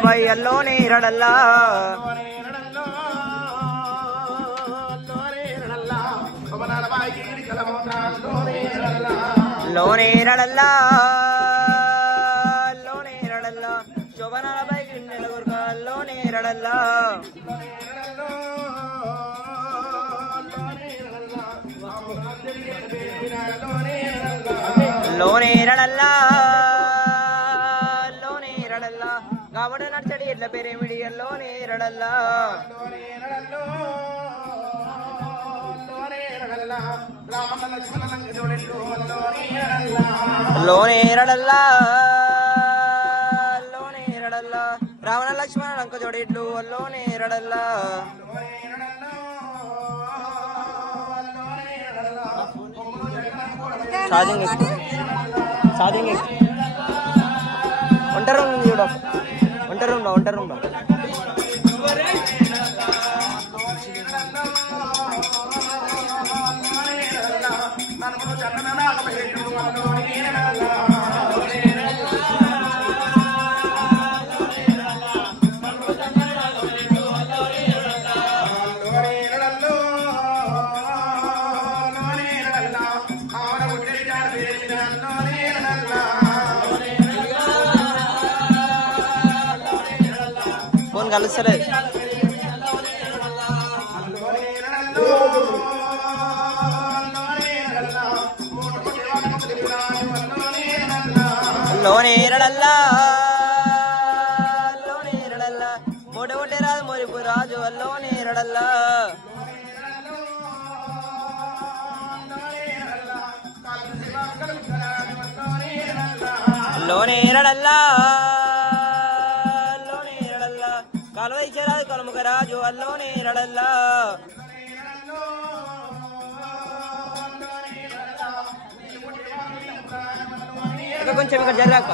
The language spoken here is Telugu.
भाई अल्लोने रडल्ला लोने रडल्ला लोने रडल्ला शोभना भाई गिन्नेलगुर्का लोने रडल्ला लोने रडल्ला गावड़ नर्चड़ी एट्ला पेरेमिडी लोने रडल्ला लोने रडल्ला लोने रडल्ला रावण लक्ष्मण अंक जोड़िट्लु लोने रडल्ला साजिंग ఒంటరి చూడ ఒంటరి ఉండ కలుస్తలే లోనే రడల్లా లోనే రడల్లా మోడ ఒట్టే రాజు మోరిపు రాజు లోనే రడల్లా లోనే రడల్లా కాలువ ఇచ్చరాజు కలుముక రాజు అల్లోనే రడల్లా కొంచెం ఇక్కడ జర్రాక